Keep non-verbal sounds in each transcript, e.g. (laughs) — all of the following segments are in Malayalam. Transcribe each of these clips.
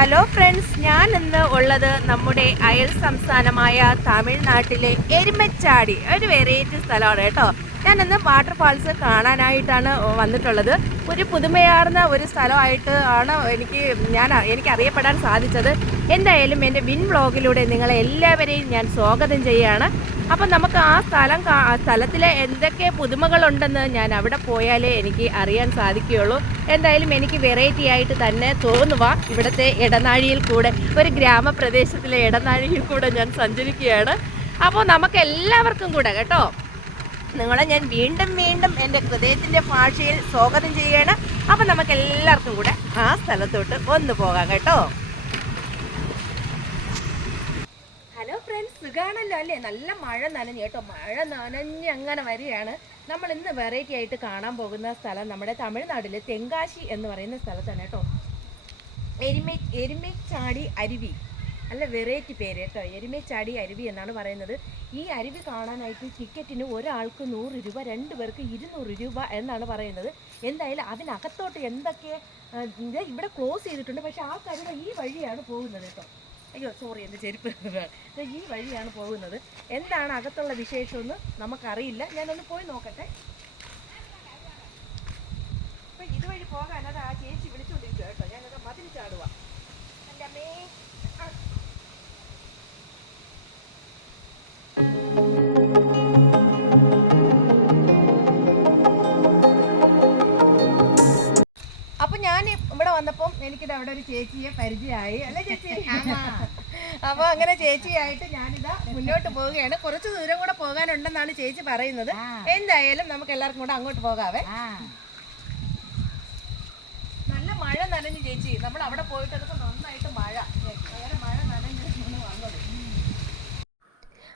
ഹലോ ഫ്രണ്ട്സ് ഞാൻ ഇന്ന് ഉള്ളത് നമ്മുടെ അയൽ സംസ്ഥാനമായ തമിഴ്നാട്ടിലെ എരുമച്ചാടി ഒരു വെറൈറ്റി സ്ഥലമാണ് കേട്ടോ. ഞാൻ ഇന്ന് വാട്ടർഫാൾസ് കാണാനായിട്ടാണ് വന്നിട്ടുള്ളത്. ഒരു പുതുമയാർന്ന ഒരു സ്ഥലമായിട്ട് ആണ് എനിക്ക് ഞാൻ എനിക്ക് അറിയപ്പെടാൻ സാധിച്ചത്. എന്തായാലും എന്റെ വിൻ വ്ളോഗിലൂടെ നിങ്ങളെ എല്ലാവരെയും ഞാൻ സ്വാഗതം ചെയ്യുകയാണ് അപ്പം നമുക്ക് ആ സ്ഥലം സ്ഥലത്തിലെ എന്തൊക്കെ പുതുമകളുണ്ടെന്ന് ഞാൻ അവിടെ പോയാലേ എനിക്ക് അറിയാൻ സാധിക്കുകയുള്ളൂ. എന്തായാലും എനിക്ക് വെറൈറ്റി ആയിട്ട് തന്നെ തോന്നുക ഇവിടുത്തെ ഇടനാഴിയിൽ കൂടെ. ഒരു ഗ്രാമപ്രദേശത്തിലെ ഇടനാഴിയിൽ കൂടെ ഞാൻ സഞ്ചരിക്കുകയാണ്. അപ്പോൾ നമുക്ക് എല്ലാവർക്കും കൂടെ കേട്ടോ. നിങ്ങളെ ഞാൻ വീണ്ടും വീണ്ടും എന്റെ ഹൃദയത്തിന്റെ ഭാഷയിൽ സ്വാഗതം ചെയ്യുകയാണ്. അപ്പം നമുക്ക് എല്ലാവർക്കും കൂടെ ആ സ്ഥലത്തോട്ട് ഒന്ന് പോകാം കേട്ടോ ഹലോ ഫ്രണ്ട്സ് സുഖാണല്ലോ അല്ലേ? നല്ല മഴ നനഞ്ഞു കേട്ടോ. മഴ നനഞ്ഞ് അങ്ങനെ വരികയാണ്. നമ്മൾ ഇന്ന് വെറൈറ്റി ആയിട്ട് കാണാൻ പോകുന്ന സ്ഥലം നമ്മുടെ തമിഴ്നാട്ടിലെ തെങ്കാശി എന്ന് പറയുന്ന സ്ഥലത്താണ് കേട്ടോ. എരുമേ എരുമേച്ചാടി അരുവി. നല്ല വെറൈറ്റി പേര് കേട്ടോ. എരുമേച്ചാടി അരുവി എന്നാണ് പറയുന്നത്. ഈ അരുവി കാണാനായിട്ട് ടിക്കറ്റിന് ഒരാൾക്ക് നൂറ് രൂപ രണ്ട് പേർക്ക് ഇരുന്നൂറ് രൂപ എന്നാണ് പറയുന്നത്. എന്തായാലും അതിനകത്തോട്ട് എന്തൊക്കെ ഇവിടെ ക്ലോസ് ചെയ്തിട്ടുണ്ട്. പക്ഷെ ആൾക്കാരുടെ ഈ വഴിയാണ് പോകുന്നത് കേട്ടോ. അയ്യോ സോറി എന്റെ ചെരുപ്പ് ഈ വഴിയാണ് പോകുന്നത്. എന്താണ് അകത്തുള്ള വിശേഷമെന്ന് നമുക്കറിയില്ല. ഞാനൊന്ന് പോയി നോക്കട്ടെ. അപ്പം ഇതുവഴി പോകാനത് ആ ചേച്ചി വിളിച്ചോണ്ടിരിക്കുക കേട്ടോ. ഞാനത് മതിൽ എന്റെ അമ്മേ. എനിക്കിത് അവിടെ ഒരു ചേച്ചിയെ പരിചയമായി. അല്ലേ ചേച്ചി? (laughs) അപ്പൊ അങ്ങനെ ചേച്ചിയായിട്ട് ഞാനിതാ മുന്നോട്ട് പോവുകയാണ്. കുറച്ച് ദൂരം കൂടെ പോകാനുണ്ടെന്നാണ് ചേച്ചി പറയുന്നത്. എന്തായാലും നമുക്ക് എല്ലാവർക്കും കൂടെ അങ്ങോട്ട് പോകാവേ. നല്ല മഴ നനഞ്ഞു ചേച്ചി. നമ്മൾ അവിടെ പോയിട്ടൊക്കെ നന്നായിട്ട് മഴ അങ്ങനെ മഴ നനഞ്ഞ് ഇങ്ങനെ വന്നത്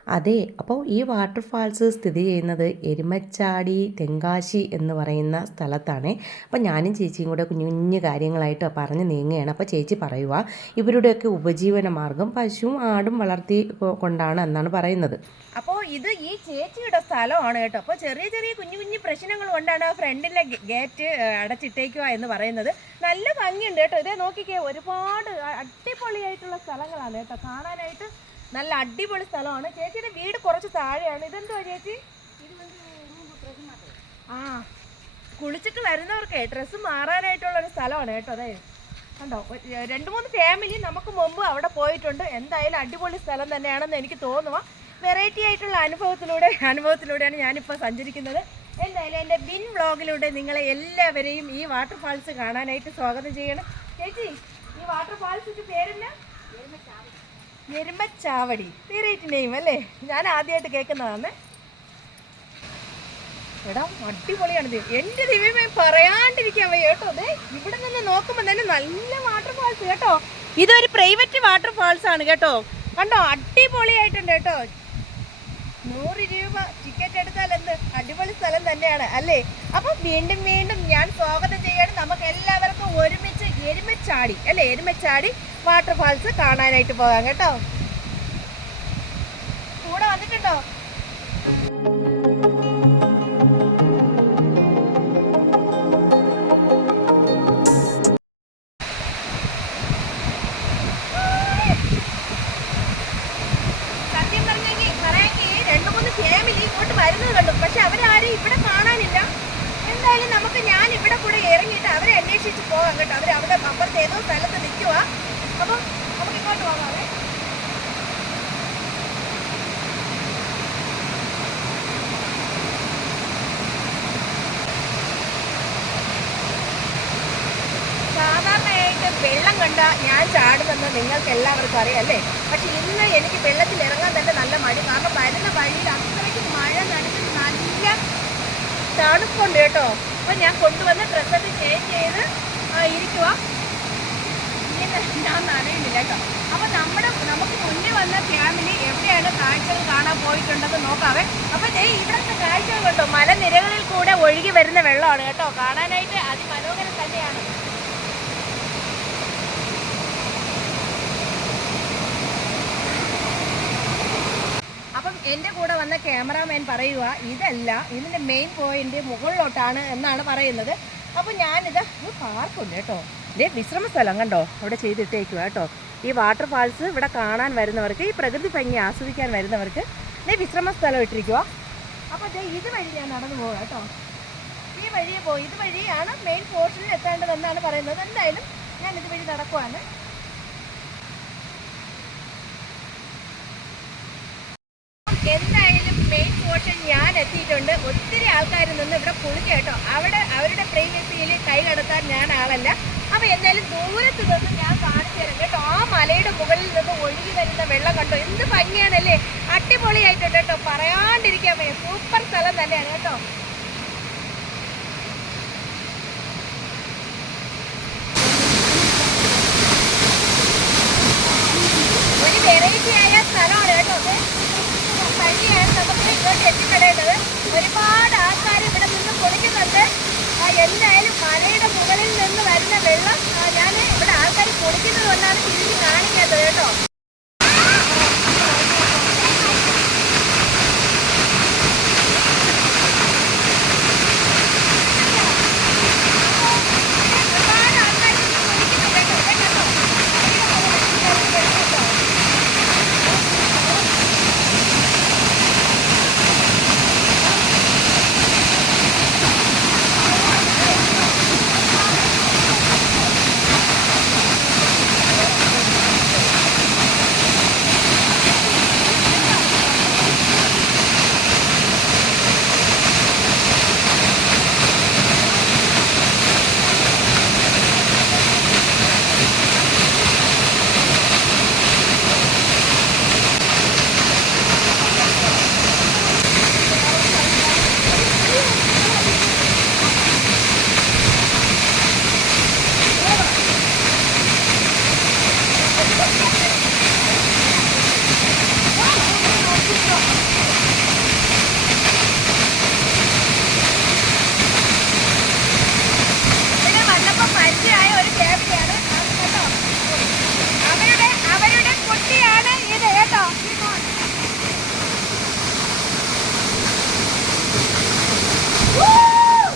അതെ അപ്പോൾ ഈ വാട്ടർഫാൾസ് സ്ഥിതി ചെയ്യുന്നത് എരുമച്ചാടി തെങ്കാശി എന്ന് പറയുന്ന സ്ഥലത്താണ്. അപ്പോൾ ഞാനും ചേച്ചിയും കൂടെ കുഞ്ഞു കുഞ്ഞു കാര്യങ്ങളായിട്ട് പറഞ്ഞ് നീങ്ങുകയാണ്. അപ്പോൾ ചേച്ചി പറയുക ഇവരുടെയൊക്കെ ഉപജീവന മാർഗം പശുവും ആടും വളർത്തി കൊണ്ടാണ് എന്നാണ് പറയുന്നത്. അപ്പോൾ ഇത് ഈ ചേച്ചിയുടെ സ്ഥലമാണ് കേട്ടോ. അപ്പോൾ ചെറിയ ചെറിയ കുഞ്ഞു കുഞ്ഞു പ്രശ്നങ്ങൾ കൊണ്ടാണ് ഫ്രണ്ടിലെ ഗേറ്റ് അടച്ചിട്ടേക്കുക എന്ന് പറയുന്നത്. നല്ല ഭംഗിയുണ്ട് കേട്ടോ. ഇതേ നോക്കിക്കേ ഒരുപാട് അടിപൊളിയായിട്ടുള്ള സ്ഥലങ്ങളാണ് കേട്ടോ. കാണാനായിട്ട് നല്ല അടിപൊളി സ്ഥലമാണ്. ചേച്ചിയുടെ വീട് കുറച്ച് താഴെയാണ്. ഇതെന്തുവാ ചേച്ചി? ആ കുളിച്ചിട്ട് വരുന്നവർക്ക് ഡ്രസ്സ് മാറാനായിട്ടുള്ള ഒരു സ്ഥലമാണ് കേട്ടോ അതെ. കണ്ടോ രണ്ടു മൂന്ന് ഫാമിലി നമുക്ക് മുമ്പ് അവിടെ പോയിട്ടുണ്ട്. എന്തായാലും അടിപൊളി സ്ഥലം തന്നെയാണെന്ന് എനിക്ക് തോന്നുക വെറൈറ്റി ആയിട്ടുള്ള അനുഭവത്തിലൂടെ അനുഭവത്തിലൂടെയാണ് ഞാനിപ്പോൾ സഞ്ചരിക്കുന്നത്. എന്തായാലും എന്റെ ബിൻ വ്ളോഗിലൂടെ നിങ്ങളെ എല്ലാവരെയും ഈ വാട്ടർഫാൾസ് കാണാനായിട്ട് സ്വാഗതം ചെയ്യണം. ചേച്ചി ഈ വാട്ടർഫാൾസിന്റെ പേരെന്നാ? എരുമച്ചാവടി തീരേറ്റ് നെയിം അല്ലേ? ഞാൻ ആദ്യമായിട്ട് കേൾക്കുന്നതാണ് എടാ അടിപൊളിയാണ് ഇത് എന്റെ ദൈവമേ പറയാണ്ടിരിക്കാൻ വയ്യ കേട്ടോ. അതെ ഇവിടെ നിന്ന് നോക്കുമ്പോൾ തന്നെ നല്ല വാട്ടർഫാൾസ് കേട്ടോ. ഇതൊരു പ്രൈവറ്റ് വാട്ടർഫാൾസ് ആണ് കേട്ടോ. കണ്ടോ? അടിപൊളിയായിട്ടുണ്ട് കേട്ടോ. നൂറ് രൂപ ടിക്കറ്റ് എടുത്താൽ എന്ത്? അടിപൊളി സ്ഥലം തന്നെയാണ് അല്ലേ? അപ്പൊ വീണ്ടും വീണ്ടും ഞാൻ സ്വാഗതം ചെയ്യാണ്. നമുക്ക് എല്ലാവർക്കും ഒരുമിച്ച് എരുമച്ചാടി. അല്ലേ എരുമച്ചാടി വാട്ടർഫാൾസ് കാണാനായിട്ട് പോകാം കേട്ടോ. കൂടെ വന്നിട്ടുണ്ടോ? വെള്ളം കണ്ട ഞാൻ ചാടുമെന്ന് നിങ്ങൾക്ക് എല്ലാവർക്കും അറിയാം അല്ലേ? പക്ഷെ ഇന്ന് എനിക്ക് വെള്ളത്തിൽ ഇറങ്ങാൻ തന്നെ നല്ല മടി. കാരണം വരുന്ന വഴിയിൽ അത്രയ്ക്ക് മഴ നനഞ്ഞ് നല്ല തണുപ്പുണ്ട് കേട്ടോ. അപ്പൊ ഞാൻ കൊണ്ടുവന്ന് ഡ്രസ്സൊക്കെ ചേഞ്ച് ചെയ്ത് ഇരിക്കുക ഇങ്ങനെ ഞാൻ നനയുന്നില്ല കേട്ടോ അപ്പൊ നമ്മുടെ നമുക്ക് മുന്നിൽ വന്ന ഫാമിലി എവിടെയാണ് കാഴ്ചകൾ കാണാൻ പോയിട്ടുണ്ടെന്ന് നോക്കാവേ. അപ്പൊ ദേ ഇവിടുത്തെ കാഴ്ചകൾ കണ്ടോ? മലനിരകളിൽ കൂടെ ഒഴുകി വരുന്ന വെള്ളമാണ് കേട്ടോ. കാണാനായിട്ട് അതിമനോഹരം തന്നെയാണ്. അപ്പം എന്റെ കൂടെ വന്ന ക്യാമറാമാൻ പറയുക ഇതല്ല ഇതിന്റെ മെയിൻ പോയിന്റ് മുകളിലോട്ടാണ് എന്നാണ് പറയുന്നത്. അപ്പം ഞാനിത് ഒരു പാർക്കുണ്ട് കേട്ടോ. ഇതേ വിശ്രമ സ്ഥലം കണ്ടോ? അവിടെ ചെയ്തിട്ടേക്കുക കേട്ടോ. ഈ വാട്ടർ ഫാൾസ് ഇവിടെ കാണാൻ വരുന്നവർക്ക് ഈ പ്രകൃതി ഭംഗി ആസ്വദിക്കാൻ വരുന്നവർക്ക് ഇതേ വിശ്രമ സ്ഥലം ഇട്ടിരിക്കുക അപ്പോൾ ഇതേ ഇത് വഴി ഞാൻ നടന്നു പോകുക കേട്ടോ. ഈ വഴി പോയി. ഇത് വഴിയാണ് മെയിൻ പോർഷനിൽ എത്തേണ്ടതെന്നാണ് പറയുന്നത്. എന്തായാലും ഞാൻ ഇത് വഴി നടക്കുവാണ്. എന്തായാലും മെയിൻ പോർഷൻ ഞാൻ എത്തിയിട്ടുണ്ട്. ഒത്തിരി ആൾക്കാർ നിന്ന് ഇവിടെ കുളിക്കുക കേട്ടോ. അവിടെ അവരുടെ പ്രൈവസിയിൽ കൈ കടത്താൻ ഞാൻ ആളല്ല. അപ്പൊ എന്തായാലും ദൂരത്ത് നിന്ന് ഞാൻ കാണിച്ചു തരാം കേട്ടോ. ആ മലയുടെ മുകളിൽ നിന്ന് ഒഴുകി വരുന്ന വെള്ളം കണ്ടോ? എന്ത് ഭംഗിയാണല്ലേ? അടിപൊളിയായിട്ടുണ്ട് കേട്ടോ. പറയാണ്ടിരിക്കാൻ വയ്യ. സൂപ്പർ സ്ഥലം തന്നെയാണ് കേട്ടോ. ആയ ഒരുപാട് ആൾക്കാർ ഇവിടെ നിന്ന് കുളിക്കുന്നുണ്ട് ആ, എന്തായാലും മലയുടെ മുകളിൽ നിന്ന് വരുന്ന വെള്ളം ഞാൻ ഇവിടെ ആൾക്കാർ കുടിക്കുന്നത് കൊണ്ടാണ് തിരിച്ച് കാണിക്കാത്തത് കേട്ടോ ഒരുപാട് ആൾക്കാർ കുളിക്കുന്നുണ്ട് കേട്ടോ. ദേ കണ്ടോ? മലയുടെ മുകളിൽ നിന്ന് വരുന്ന വെള്ളം കേട്ടോ. ഇവിടെ വന്നപ്പോ പരിചയമായ ഒരു ഫാമിലിയാണ് അത് കേട്ടോ അവരുടെ അവരുടെ കുട്ടിയാണ് ഇത് കേട്ടോ ഈ മോൻ. Woo!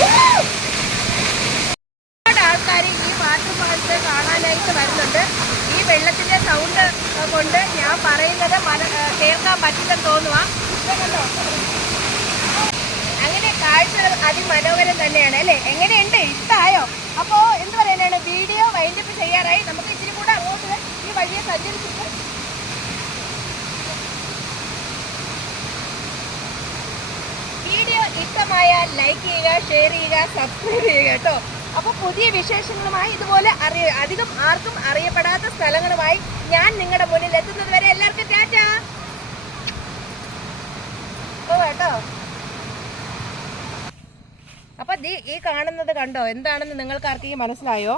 Woo! ഒരുപാട് ആൾക്കാർ ഈ വാട്ടർ ഫാൾസ് കാണാനായിട്ട് വരുന്നുണ്ട് ഈ വെള്ളത്തിന്റെ സൗണ്ട് കൊണ്ട് ഞാൻ പറയുന്നത് കേൾക്കാൻ പറ്റില്ലെന്ന് തോന്നുക? അങ്ങനെ കാഴ്ചകൾ അതിമനോഹരം തന്നെയാണ് അല്ലേ? എങ്ങനെയുണ്ട്? ഇഷ്ടമായോ അപ്പോ എന്ത് പറയാനാണ് വീഡിയോ വൈൻഡപ്പ് ചെയ്യാറായി. നമുക്ക് ഇച്ചിരി കൂടെ അങ്ങോട്ട് ഈ വഴിയെ സഞ്ചരിച്ചിട്ട് വീഡിയോ ഇഷ്ടമായാൽ ലൈക്ക് ചെയ്യുക ഷെയർ ചെയ്യുക സബ്സ്ക്രൈബ് ചെയ്യുക കേട്ടോ. അപ്പോൾ പുതിയ വിശേഷങ്ങളുമായി ഇതുപോലെ അറിയ അധികം ആർക്കും അറിയപ്പെടാത്ത സ്ഥലങ്ങളുമായി ഞാൻ നിങ്ങളുടെ മുന്നിൽ എത്തുന്നത് വരെ എല്ലാവർക്കും ടാറ്റ. കേട്ടോ? അപ്പൊ ദീ ഈ കാണുന്നത് കണ്ടോ? എന്താണെന്ന് നിങ്ങൾക്ക് ആർക്കെങ്കിലും മനസ്സിലായോ?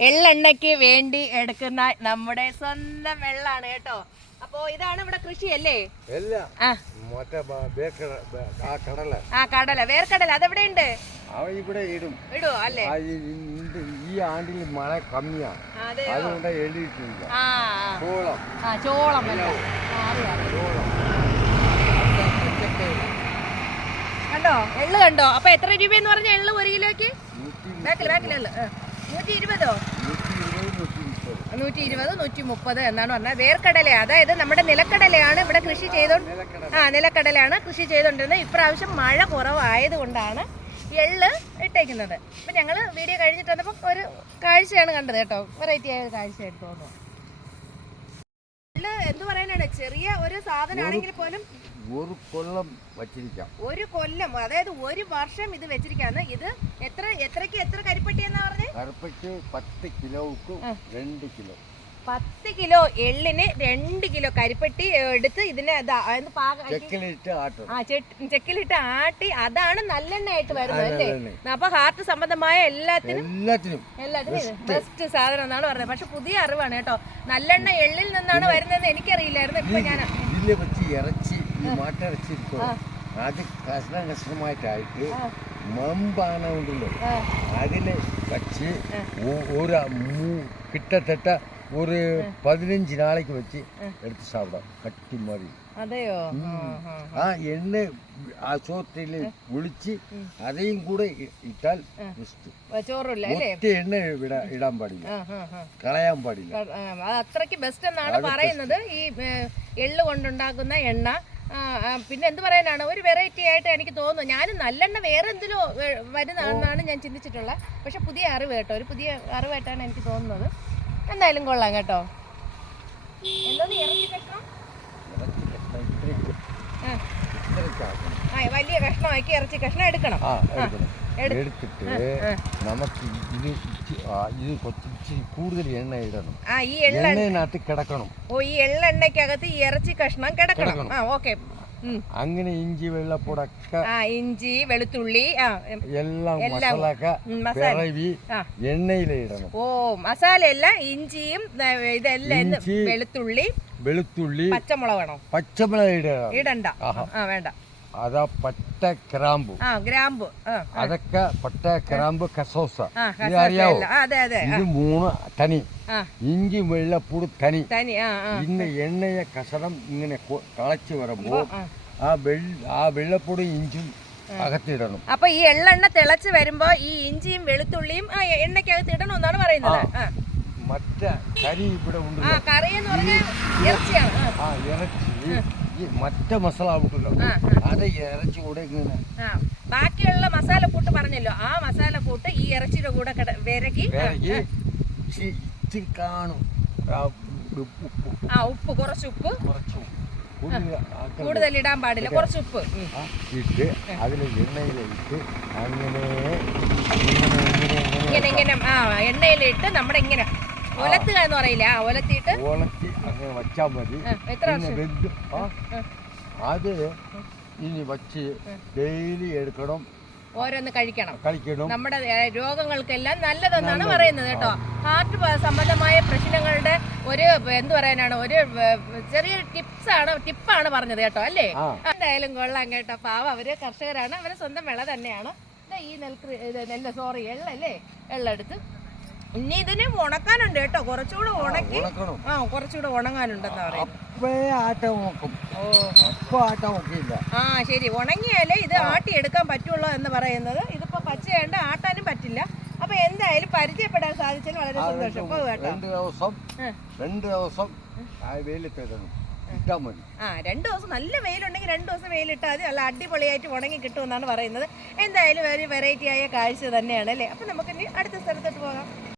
എള്ളെണ്ണയ്ക്ക് വേണ്ടി എടുക്കുന്ന നമ്മുടെ സ്വന്തം വെള്ളാണ് കേട്ടോ. അപ്പോ ഇതാണ് ഇവിടെ കൃഷി അല്ലേ ആ. കടല. വേർക്കടല. അതെവിടെ ഉണ്ട് ഇവിടെ ഇടും. അല്ലേ? ഈ- ആണ്ടിൽ മഴ കമ്മിയാ. അതെ അതുകൊണ്ട് എഴുതിയിട്ടില്ല. ആ ചോളം. ചോളം. കണ്ടോ? എള്ള് കണ്ടോ? അപ്പൊ എത്ര രൂപയെന്ന് പറഞ്ഞ എള്ള് ഒരു കിലോക്ക് ബാക്കിൽ ബാക്കിൽ എള്ള്. നൂറ്റി ഇരുപതോ നൂറ്റി ഇരുപത് നൂറ്റി മുപ്പത് എന്നാണ് പറഞ്ഞത്. വേർക്കടല അതായത് നമ്മുടെ നിലക്കടലയാണ് ഇവിടെ കൃഷി ചെയ്തോ ആ നിലക്കടലയാണ് കൃഷി ചെയ്തുകൊണ്ടിരുന്നത് ഇപ്രാവശ്യം മഴ കുറവായത് കൊണ്ടാണ് എള്ള് ഇട്ടേക്കുന്നത്. അപ്പം ഞങ്ങൾ വീഡിയോ കഴിഞ്ഞിട്ട് വന്നപ്പോൾ ഒരു കാഴ്ചയാണ് കണ്ടത് കേട്ടോ. വെറൈറ്റി ആയ ഒരു കാഴ്ചയായിട്ട് തോന്നുന്നു എള്ള് എന്ത് പറയാനാണ്? ചെറിയ ഒരു സാധനമാണെങ്കിൽ പോലും ഒരു കൊല്ലം വച്ചിരിക്കാം. ഒരു കൊല്ലം അതായത് ഒരു വർഷം ഇത് വെച്ചിരിക്കാന്ന്. ഇത് എത്ര എത്രക്ക് എത്ര കരിപ്പട്ടി എന്നാ പറഞ്ഞത് കരിപ്പട്ടി പത്ത് കിലോക്ക് രണ്ട് കിലോ. പത്ത് കിലോ എള്ളിന് രണ്ട് കിലോ കരിപ്പട്ടി എടുത്ത് ഇതിനെ പാക- ചെക്കിലിട്ട് ആട്ടും. ആ ചെട്ട്- ചെക്കിലിട്ട് ആട്ടി അതാണ് നല്ലെണ്ണയായിട്ട് വരുന്നത് അല്ലേ? നല്ലെണ്ണ. അപ്പൊ ഹാർട്ട് സംബന്ധമായ എല്ലാത്തിനും എല്ലാത്തിനും. എല്ലാത്തിനും ബെസ്റ്റ് സാധനം എന്നാണ് പറഞ്ഞത്. പക്ഷെ പുതിയ അറിവാണ് കേട്ടോ. നല്ലെണ്ണ എള്ളിൽ നിന്നാണ് വരുന്നതെന്ന് എനിക്കറിയില്ലായിരുന്നു. ഇപ്പൊ ഞാൻ വെച്ച് ഇറച്ചി ಈ ಮಾತಾಡ್ತಿದ್ಕೋ ಅದಕ್ಕೆ కష్టం కష్టమైతే மம் பானை உண்டுள்ளோ அதில் வச்சு ஒரு கிட்டத்தட்ட ஒரு பதினஞ்சு நாளைக்கு வச்சு எடுத்து சாப்பிடும் கட்டி மாதிரி அதையோ ஆ எண்ணெய் சோற்றையில் ஒழிச்சு அதையும் கூட இட்டால் ഒറ്റ എണ്ണ ഇടാൻ ഇടാൻ പാടില്ല. കളയാൻ പാടില്ല. അത്രയ്ക്ക് ബെസ്റ്റ് എന്നാണ് പറയുന്നത്. ഈ എള്ള് കൊണ്ടുണ്ടാക്കുന്ന എണ്ണ. പിന്നെ എന്ത് പറയാനാണ്? ഒരു വെറൈറ്റി ആയിട്ട് എനിക്ക് തോന്നുന്നു. ഞാനും നല്ലെണ്ണ വേറെ എന്തിലോ വരുന്നതാണെന്നാണ് ഞാൻ ചിന്തിച്ചിട്ടുള്ളത്. പക്ഷെ പുതിയ അറിവ് കേട്ടോ. ഒരു പുതിയ അറിവായിട്ടാണ് എനിക്ക് തോന്നുന്നത്. എന്തായാലും കൊള്ളാം കേട്ടോ. വലിയ കഷ്ണമാക്കി ഇറച്ചി കഷ്ണം എടുക്കണം. എടുത്തിട്ട് നമുക്ക് ഇത് ഇത് കുറച്ച് കൂടുതൽ എണ്ണ ഇടണം. ആ ഈ എണ്ണയിനകത്ത് കിടക്കണം. ഓ ഈ എള്ളെണ്ണയ്ക്കകത്ത് ഈ ഇറച്ചി കഷ്ണം കിടക്കണം. ആ ഓക്കെ. അങ്ങനെ ഇഞ്ചി വെള്ളപ്പൊടക്ക ഇഞ്ചി വെളുത്തുള്ളി എല്ലാം എല്ലാം. മസാല. പിറവി എണ്ണയിലിടണം ഓ മസാലയല്ല ഇഞ്ചിയും ഇതെല്ലാം വെളുത്തുള്ളി വെളുത്തുള്ളി പച്ചമുളക് വേണോ? പച്ചമുളക് ഇടണം. ഇടണ്ട. ആ വേണ്ട. അതാ പട്ട ക്രാമ്പു. ആ ഗ്രാമ്പു. ആ അതൊക്കെ പട്ട ക്രാമ്പ് കസോസ. ആ ഇത് അറിയാവോ. ആ, അതെ അതെ. ആ, ഇത് മൂന്ന് തനി. ആ. ഇഞ്ചി വെള്ളപ്പൂട് തനി. തനി ആ ആ. ഇന്ന് എണ്ണയെ കഷണം ഇങ്ങനെ കൊ- വരുമ്പോൾ ആ. ആ. വെള്ള ആ വെള്ളപ്പൊടി ഇഞ്ചും അകത്തിടണം. അപ്പൊ ഈ എള്ളെണ്ണ തിളച്ച് വരുമ്പോ ഈ ഇഞ്ചിയും വെളുത്തുള്ളിയും ആ എണ്ണയ്ക്കകത്ത് ഇടണമെന്നാണ് പറയുന്നത്. ആ. മറ്റേ കരി ഇവിടെ ആ ഉണ്ടല്ലോ. കറി എന്ന് പറഞ്ഞാൽ ഇറച്ചിയാണ്. ആ, ആ ഇറച്ചി. മറ്റേ മസാല കൂട്ടല്ലോ അത് ഇറച്ചി കൂടെ ഇങ്ങനെ. ആ മസാല കൂട്ട് പറഞ്ഞല്ലോ. ആ മസാലക്കൂട്ട് ഈ ഇറച്ചിയുടെ കൂടെ വിരകി ആ, വിറകി ഇച്ചി- ഇച്ചിരി കാണും. ആ ഉപ്പ് കുറച്ച് ഉപ്പ്. കൂടുതൽ ഇടാൻ പാടില്ല. കുറച്ച് ഉപ്പ്. ഇട്ട് അതിൽ എണ്ണയിലിട്ട് അങ്ങനെ ഇങ്ങനെ ഇങ്ങനെ ആ എണ്ണയിലിട്ട് നമ്മുടെ ഇങ്ങനെ ഒലത്തുക എന്ന് പറയില്ല? ആ ഒലത്തിയിട്ട് വച്ചാൽ മതി. പിന്നെ വെന്ത് അത് ഇനി വച്ച് ഡെയിലി എടുക്കണം. ഓരോന്ന് കഴിക്കണം. കഴിക്കണം. നമ്മുടെ രോഗങ്ങൾക്കെല്ലാം നല്ലതെന്നാണ് പറയുന്നത് കേട്ടോ. ഹാർട്ട് സംബന്ധമായ പ്രശ്നങ്ങളുടെ ഒരു എന്ത് പറയാനാണ് ഒരു ചെറിയ ടിപ്സ് ആണ് ടിപ്പാണ് പറഞ്ഞത് കേട്ടോ അല്ലേ? എന്തായാലും കൊള്ളാം കേട്ടോ. പാവം അവർ കർഷകരാണ്. അവരെ സ്വന്തം വിള തന്നെയാണ്. ഈ നെൽ നെല്ല് സോറി എള്ളല്ലേ? എള്ളെടുത്ത് ഇനി ഇതിനെ ഉണക്കാനുണ്ട് കേട്ടോ. കുറച്ചുകൂടെ ഉണക്കി ആ കുറച്ചുകൂടെ ഉണങ്ങാനുണ്ടെന്നാ പറയുന്നത്. ആ ശരി. ഉണങ്ങിയാലേ ഇത് ആട്ടി എടുക്കാൻ പറ്റുള്ളൂ എന്ന് പറയുന്നത്. ഇതിപ്പോ പച്ചയുണ്ട് ആട്ടാനും പറ്റില്ല. അപ്പൊ എന്തായാലും പരിചയപ്പെടാൻ സാധിച്ചതിന് വളരെ സന്തോഷം. രണ്ട് ദിവസം. രണ്ട് ദിവസം മതി. ആ രണ്ട് ദിവസം നല്ല വെയിലുണ്ടെങ്കിൽ രണ്ട് ദിവസം വെയിലിട്ടാൽ മതി. നല്ല അടിപൊളിയായിട്ട് ഉണങ്ങി കിട്ടുമെന്നാണ് പറയുന്നത്. എന്തായാലും ഒരു വെറൈറ്റി ആയ കാഴ്ച തന്നെയാണ് അല്ലേ? അപ്പൊ നമുക്ക് ഇനി അടുത്ത സ്ഥലത്തോട്ട് പോകാം.